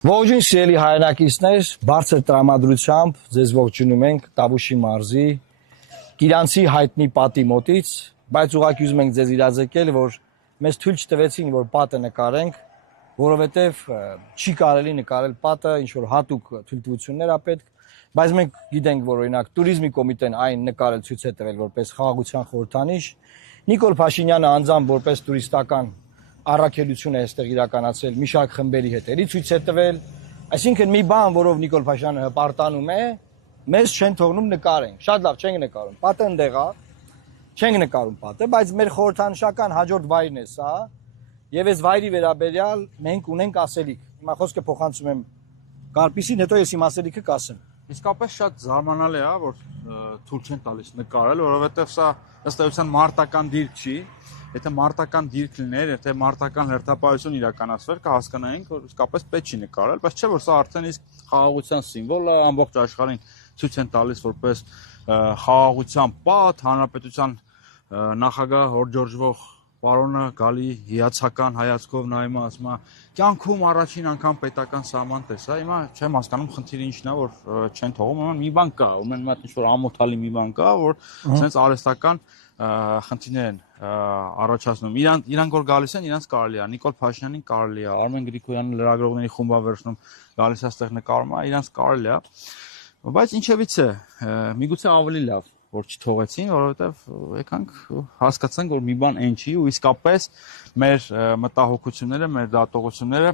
Ողջույն սիրելի հայրենակիցներ, բարձր տրամադրությամբ ձեզ ողջունում ենք Տավուշի մարզի Կիրանցի հայտնի պատի մոտից, բայց ուղղակի ուզում ենք ձեզ իրազեկել, որ մեզ թույլ չտվեցին, որ պատը նկարենք, որովհետև չի կարելի նկարել պատը, ինչ որ հատուկ թույլտվություններ ա պետք, բայց մենք գիտենք, որ օրինակ туриզմի կոմիտեն այն նկարել ցույց է տվել որպես խաղաղության խորհրդանիշ, Նիկոլ Փաշինյանը անձամբ որպես տուրիստական առաքելություն է այստեղ իրականացել մի շարք խմբերի հետ էլի ցույց է տվել, այսինքն մի բան, որով Նիկոլ Փաշինյանը հպարտանում է, մեզ չեն թողնում նկարենք, շատ լավ չենք նկարում, պատը ընդեղ է, չենք նկարում պատը, բայց մեր խորհրդանշական հաջորդ վայրն է սա, եւ այս վայրի վերաբերյալ մենք ունենք ասելիք։ Հիմա խոսքը փոխանցում եմ Կարպիսին, հետո ես իմ ասելիքը կասեմ։ Իսկապես շատ զարմանալի է, որ թույլ չեն տալիս նկարել, որովհետև սա ըստ էության մարտական դիրք չի։ Եթե մարտական դիրք լիներ, եթե մարտական հերթապահություն իրականացվեր, կհասկանայինք, որ իսկապես պետք չի նկարել, բայց չէ որ սա արդեն իսկ խաղաղության սիմվոլ է, ամբողջ աշխարհին ցույց են տալիս որպես խաղաղության պատ, հանրապետության նախագահ հորդորժվող պարոնը գալի հիացական հայացքով նայում է, ասում է, կյանքում առաջին անգամ պետական սահման տեսա, հիմա չեմ հասկանում խնդիրը ինչն է, որ չեն թողում, մի բան կա, ումեն մոտ ինչ-որ ամոթալի մի բան կա, որ sense արհեստական խնդիրներ են առաջացնում։ Իրանք որ գալիս են, իրանց կարելի է, Նիկոլ Փաշինյանին կարելի է, Արմեն Գրիգորյանը լրագրողների խումբավերցնում գալիս է այստեղ նկարում է, իրանց կարելի է, բայց ինչևից է, միգուցե ավելի լավ որ չթողեցին, որովհետև եկանք հասկացանք, որ մի բան այն չի ու իսկապես մեր մտահոգությունները, մեր դատողությունները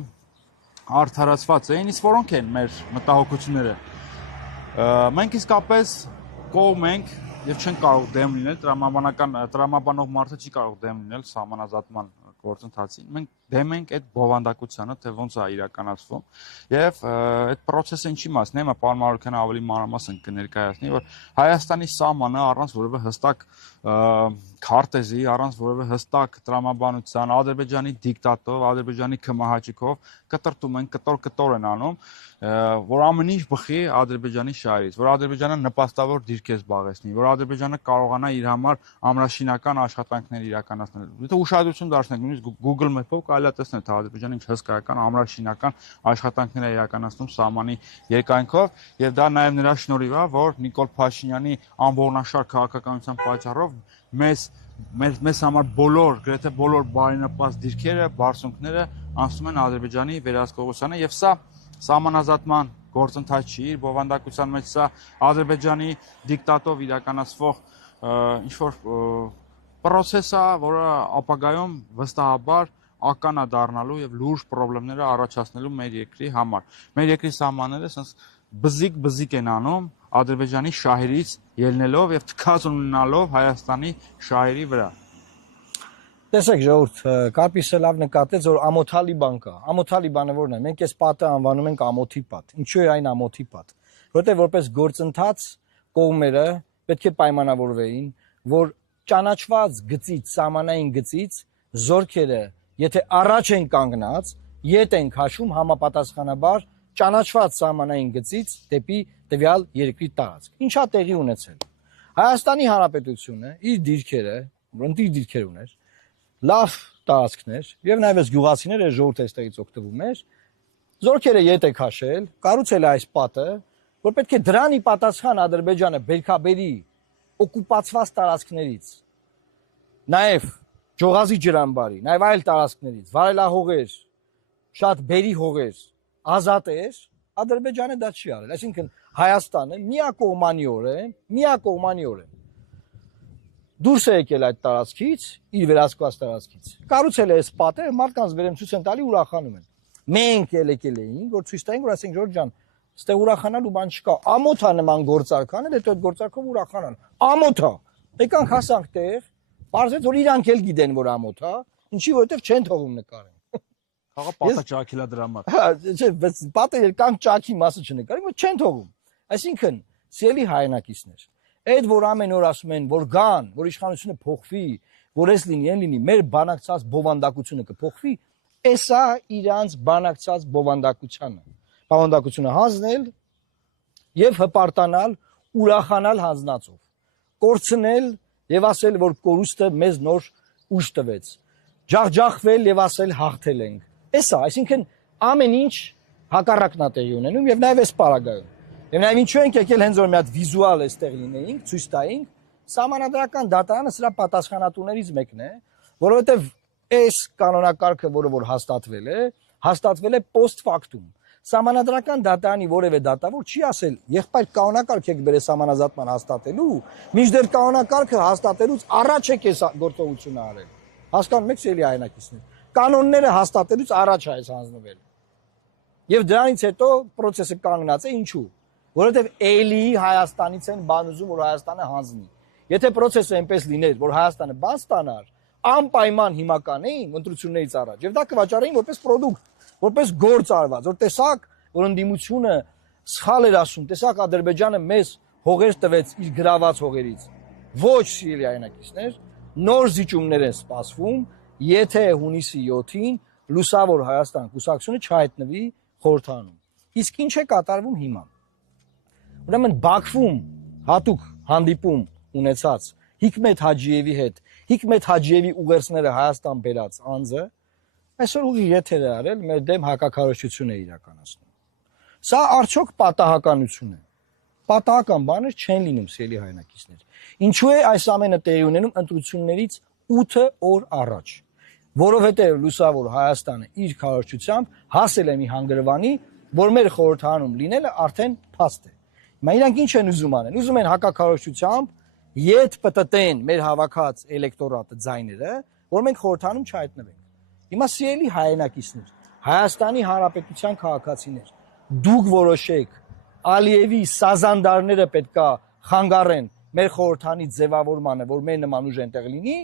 արդարացված էին, իսկ որոնք են մեր մտահոգությունները։ Մենք իսկապես կողմ ենք եւ չեն կարող դեմ լինել, տրամաբանող մարդը չի կարող դեմ լինել սահմանազատման գործընթացին։ Մենք դեմ ենք այդ բովանդակությանը, թե ոնց է իրականացվում եւ այդ process-ը ինչի մասն է, հիմա պարոն Մարուկյանը ավելի մանրամասն կներկայացնի, որ Հայաստանի սահմանը առանց որևէ հստակ քարտեզի, առանց որևէ հստակ տրամաբանության, Ադրբեջանի դիկտատով, Ադրբեջանի քմահաճիկով կտրտում են, կտոր են անում, որ ամեն ինչ բխի Ադրբեջանի շահերից, որ Ադրբեջանը նպաստավոր դիրք է զբաղեցնի, որ Ադրբեջանը կարողանա իր համար ամրաշինական աշխատանքներ իրականացնել։ Եթե ուշադրություն դարձնենք, նույնիսկ Google Map-ով կարելի է տեսնել, թե Ադրբեջանը ինչ հսկայական ամրաշինական աշխատանքներ է իրականացնում սահմանի երկայնքով, եւ դա նաեւ նրա շնորհիվ է, որ Նիկոլ Փաշինյանի անողնաշար քաղաքականության պատճառով մեզ համար գրեթե բոլոր բարենպաստ դիրքերը, բարձունքները անցնում են Ադրբեջանի վերահսկողությանը եւ սա սահմանազատման գործընթաց չի, իր բովանդակության մեջ սա Ադրբեջանի դիկտատով իրականացվող ինչ-որ process է, որը ապագայում վստահաբար ականա դառնալու եւ լուրջ խնդիրներ առաջացնելու մեր երկրի համար։ Մեր երկրի սահմանները sense բզիկ են անում Ադրբեջանի շահերից ելնելով եւ թքած ունենալով Հայաստանի շահերի վրա։ Տեսեք ժողովուրդ, Կարպիսը լավ նկատեց, որ ամոթալի բան կա։ Ամոթալի բանը որն է։ Մենք այս պատը անվանում ենք ամոթի պատ։ Ինչու է այն ամոթի պատ։ Որտեղ որպես գործընթաց կողմերը պետք է պայմանավորվեին, որ ճանաչված գծից, սահմանային գծից զորքերը, եթե առաջ են կանգնած, ետ են քաշում համապատասխանաբար ճանաչված սահմանային գծից դեպի տվյալ երկրի տարածք։ Ինչա տեղի ունեցել։ Հայաստանի Հանրապետությունը իր դիրքերը, ընտիր դիրքեր ուներ, լավ տարածքներ եւ նաեւ այս գյուղացիները ժողովուրդ այստեղից օգտվում էր, զորքերը ետ է քաշել, կառուցել է այս պատը, որ պետք է դրանի պատասխան Ադրբեջանը բերքաբերի օկուպացված տարածքներից, նաեւ Ջողազի ջրամբարի, նաեւ այլ տարածքներից, վարելահողեր, շատ բերի հողեր ազատեր, Ադրբեջանը դա չի արել, այսինքն Հայաստանը միակողմանիորեն դուրս է եկել այդ տարածքից, իր վերահսկված տարածքից, կառուցել է այս պատը, մարդկանց վերեմ ցույց են տալի, ուրախանում են։ Մենք եկել էինք, որ ցույց տայինք, որ ասենք Ժորժ ջան, ստեղ ուրախանալու բան չկա, ամոթա նման գործարք անել, հետո այդ գործարքով ուրախանան։ Ամոթա։ Եկանք հասանք տեղ, պարզեց, որ իրանք էլ գիտեն, որ ամոթա, ինչի որովհետև չեն թողում նկարեն։ Խաղա պատը ճաքելա դրա համար։ Հա, չէ, բայց պատը ելկանք ճաքի մասը չնկարենք, որ չեն թողում։ Այսինքն, սիրելի հայրենակիցներ, այդ որ ամեն օր ասում են, որ գան, որ իշխանությունը փոխվի, որ էս լինի, այն լինի, մեր բանակցած բովանդակությունը կփոխվի, էսա իրանց բանակցած բովանդակությունը հանձնել եւ հպարտանալ, ուրախանալ հանձնածով, կորցնել եւ ասել, որ կորուստը մեզ նոր ուժ տվեց, ջախջախվել եւ ասել հաղթել ենք։ Էսա, այսինքն ամեն ինչ հակառակն է տեղի ունենում եւ նաեւ այս պարագայում։ Եվ նաեւ ինչու ենք եկել հենց որ մի հատ վիզուալ էստեղ լինեինք, ցույց տայինք, Սահմանադրական դատարանը սրա պատասխանատուներից մեկն է, որովհետեւ այս կանոնակարգը, որը որ հաստատվել է post factum։ Սահմանադրական դատարանի որևէ դատավոր չի ասել, եղբայր կանոնակարգ եք բերել սահմանազատման հաստատելու, մինչդեռ կանոնակարգը հաստատելուց առաջ եք այս գործողությունը արել։ Հասկանում եք, էլի հայրենակիցներ։ Կանոնները հաստատելուց առաջ է այս հանձնվել։ Եվ դրանից հետո process-ը կանգնած է ինչու։ Որովհետև էլի Հայաստանից են բան ուզում, որ Հայաստանը հանձնի։ Եթե process-ը այնպես լիներ, որ Հայաստանը բան ստանար, անպայման հիմական էին ընտրություններից առաջ։ Եվ դա կվաճառեին որպես product, որպես գործ արված, որ տեսակ, որ ընդդիմությունը սխալ էր ասում, տեսակ Ադրբեջանը մեզ հողեր տվեց իր գրաված հողերից։ Ոչ սիրելի հայրենակիցներ, նոր զիջումներ են սպասվում, եթե հունիսի 7-ին Լուսավոր Հայաստան կուսակցությունը չհայտնվի խորհրդանում։ Իսկ ինչ է կատարվում հիմա։ Ուրեմն Բաքվում հատուկ հանդիպում ունեցած Հիկմետ Հաջիևի հետ, Հիկմետ Հաջիևի ուղերձները Հայաստան բերած անձը այսօր ուղի եթեր է արել մեր դեմ հակակարողություն է իրականացնում։ Սա արդյոք պատահականություն է։ Պատահական բաներ չեն լինում, սիրելի հայրենակիցներ։ Ինչու է այս ամենը տեղի ունենում ընտրություններից 8 օր առաջ։ Որովհետև Լուսավոր Հայաստանը իր քարոզչությամբ հասել է մի հանգրվանի, որ մեր խորհրդանում լինելը արդեն փաստ է։ Հիմա իրանք ինչ են ուզում անել։ Ուզում են հակակարոզչությամբ ետ պտտեն մեր հավաքած էլեկտորատը ձայները, որ մենք խորհրդանում չհայտնվենք։ Հիմա սիրելի հայրենակիցներ, Հայաստանի Հանրապետության քաղաքացիներ, դուք որոշեք Ալիևի սազանդարները պետքա խանգարեն մեր խորհրդանի ձևավորմանը, որ մեր նման ուժ այնտեղ լինի,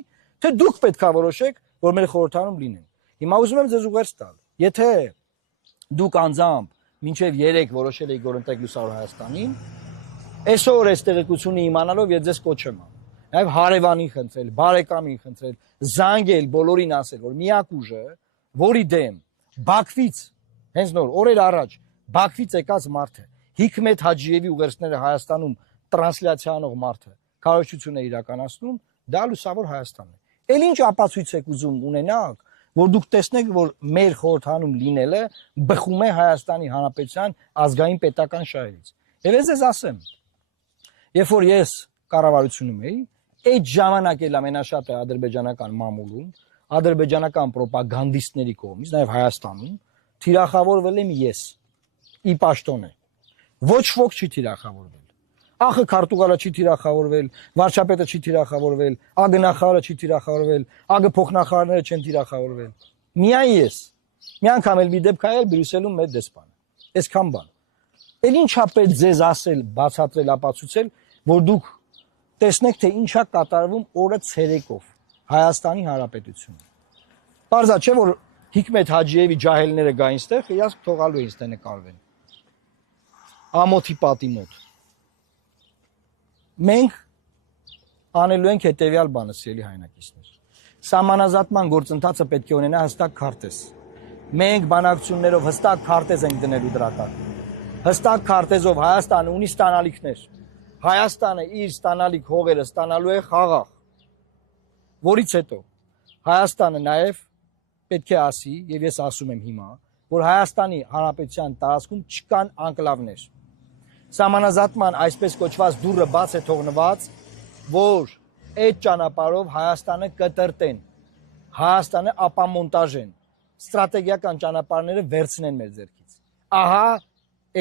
թե դուք պետքա որոշեք, որ մեր խորհրդանում լինեն։ Հիմա ուզում եմ ձեզ ուղերձ տալ։ Եթե դուք անձամբ մինչև 3 որոշել եք գործընկեր Լուսավոր Հայաստանին, այսօր այս տեղեկությունը իմանալով ես ձեզ կոչեմ անում։ Նաև հարևանին խնդրել, բարեկամին խնդրել, զանգել, բոլորին ասել, որ միակ ուժը, որի դեմ Բաքվից հենց նոր օրեր առաջ Բաքվից եկած մարդը, Հիկմետ Հաջիևի ուղերձները Հայաստանում տրանսլյացիա անող մարդը, քարոզչություն է իրականացնում, դա Լուսավոր Հայաստանն է։ Էլ ինչ ապացույց եք ուզում ունենաք, որ դուք տեսնեք, որ մեր խորհրդանում լինելը բխում է Հայաստանի Հանրապետության ազգային պետական շահերից։ Եվ ես ձեզ ասեմ, երբ որ ես կառավարությունում էի, այդ ժամանակ էլ ամենաշատը ադրբեջանական մամուլում, ադրբեջանական ռոպագանդիստների կողմից, նաև Հայաստանում, թիրախավորվել եմ ես, ի պաշտոն է։ Ոչ ոք չի թիրախավորվել։ Ախը քարտուղարը չի թիրախավորվել, վարչապետը չի թիրախավորվել, ԱԳ-նախարարը չի թիրախավորվել, ԱԳ փոխնախարարները չեն թիրախավորվել։ Միայն ես։ Մի անգամ էլ մի դեպք այլ Բրյուսելում մեր դեսպանը։ Այսքան բան։ Էլ ինչա պետք ձեզ ասել, բացատրել, ապացուցել, որ դուք տեսնեք, թե ինչա կատարվում օրը ցերեկով Հայաստանի Հանրապետությունում։ Պարզա չէ, որ Հիկմետ Հաջիևի ջահելները գային ստեղ, իրաց թողալու են ստե նկարվեն։ Ամոթի պատի մոտ։ Մենք անելու ենք հետևյալ բանը, սիրելի հայրենակիցներ։ Սահմանազատման գործընթացը պետք է ունենա հստակ քարտեզ։ Մենք բանակցություններով հստակ քարտեզ ենք դնելու դրա տակ։ Հստակ քարտեզով Հայաստանը ունի ստանալիքներ։ Հայաստանը իր ստանալիք հողերը ստանալու է խաղաղ։ Որից հետո Հայաստանը նաև պետք է ասի, եւ ես ասում եմ հիմա, որ Հայաստանի Հանրապետության տարածքում չկան անկլավներ։ Սահմանազատման այսպես կոչված դուռը բաց է թողնված, որ այդ ճանապարհով Հայաստանը կտրտեն, Հայաստանը ապամոնտաժեն, ստրատեգիական ճանապարհները վերցնեն մեր ձեռքից։ Ահա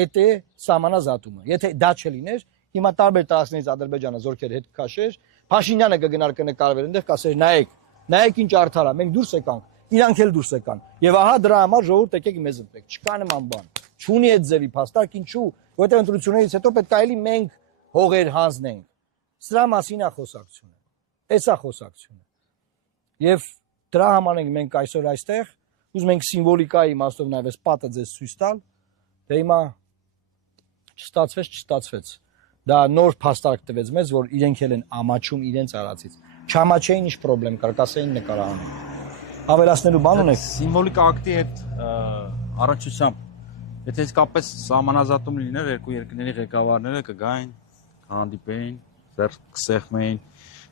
այդ է սահմանազատումը։ Եթե դա չլիներ, հիմա տարբեր տարածքներից Ադրբեջանը զորքեր հետ քաշեր, Փաշինյանը կգնար կնկարվեր, այնտեղ կասեր նայեք ինչ արդար է, մենք դուրս եկանք, իրանք էլ դուրս եկան։ Եվ ահա դրա համար ժողովուրդ եկեք մեզ ընտրեք։ Չկա նման բան։ Չունի այդ ձևի փաստարկ, ինչու, որտեղ ընտրություններից հետո պետք է այլի մենք հողեր հանձնենք։ Սրա մասին է խոսակցությունը։ Էս է խոսակցությունը։ Եվ դրա համար ենք մենք այսօր այստեղ, ուզում ենք սիմվոլիկայի իմաստով նաև այս պատը ձեզ ցույց տալ, դե հիմա չստացվեց։ Դա նոր փաստարկ տվեց մեզ, որ իրենք էլ են ամաչում իրենց արածից։ Չամաչեին ինչ խնդրեմ կար, կասեին նկարահանում։ Ավելացնելու բան ունեք։ Սիմվոլիկ ակտի հետ առնչությամբ, եթե իսկապես սահմանազատում լիներ, երկու երկրների ղեկավարները կգային, հանդիպեին, ձեռք կսեղմեին,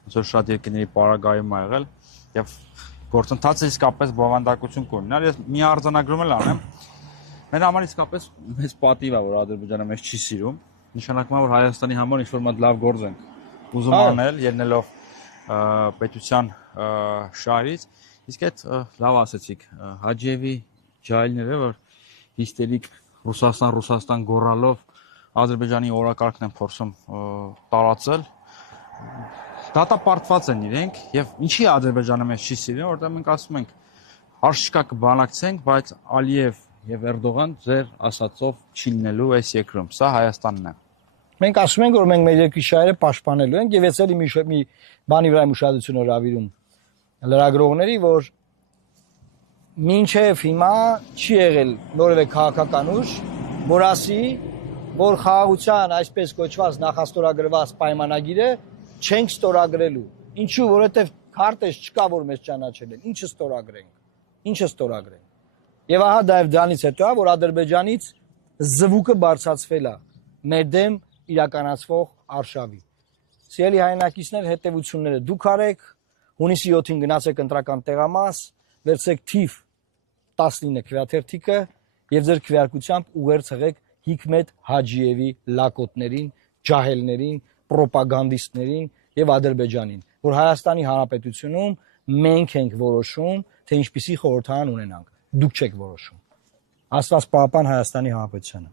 ոնց որ շատ երկրների պարագայում ա եղել, եւ գործընթացը իսկապես բովանդակություն կունենար։ Ես մի արձանագրում էլ անեմ, Մեր համար իսկապես մեծ պատիվ է, որ Ադրբեջանը մեզ չի սիրում։ Նշանակում է, որ Հայաստանի համար ինչ-որ մատ լավ գործ ենք ուզում անել, ելնելով պետության շահերից։ Իսկ այդ լավ ասեցիք, Հաջիևի ջահելները, որ հիստերիկ Ռուսաստան գոռալով Ադրբեջանի օրակարգն են փորձում տարածել, դատապարտված են իրենք, եւ ինչի Ադրբեջանը մեզ չի սիրում, որտեղ մենք ասում ենք հարց չկա կբանակցենք, բայց Ալիև եւ Էրդողան ձեր ասածով չի լինելու այս երկրում։ Սա Հայաստանն է։ Մենք ասում ենք, որ մենք մեր երկրի շահերը պաշտպանելու ենք եւ ես էլի մի բանի վրա ուշադրություն հրավիրում լրագրողների, որ մինչև հիմա չի եղել որևէ քաղաքական ուժ, որ ասի, որ խաղաղության այսպես կոչված նախաստորագրված պայմանագիրը չենք ստորագրելու։ Ինչու, որովհետև քարտեզ չկա, որ մեզ ճանաչել են։ Ինչը ստորագրենք։ Եվ ահա դրանից հետո է, որ Ադրբեջանից զվուկը բարձրացվել է մեր դեմ իրականացվող արշավի։ Սիրելի հայրենակիցներ, հետևությունները դուք արեք, հունիսի 7-ին գնացեք ընտրական տեղամաս, վերցրեք թիվ 19 քվեաթերթիկը եւ ձեր քվեարկությամբ ուղերձ հղեք Հիկմետ Հաջիևի լակոտներին, ջահելներին, պրոպագանդիստներին եւ Ադրբեջանին, որ Հայաստանի Հանրապետությունում մենք ենք որոշում, թե ինչպիսի խորհրդարան ունենանք։ Դուք չեք որոշում։ Աստված պահապան Հայաստանի Հանրապետությանը։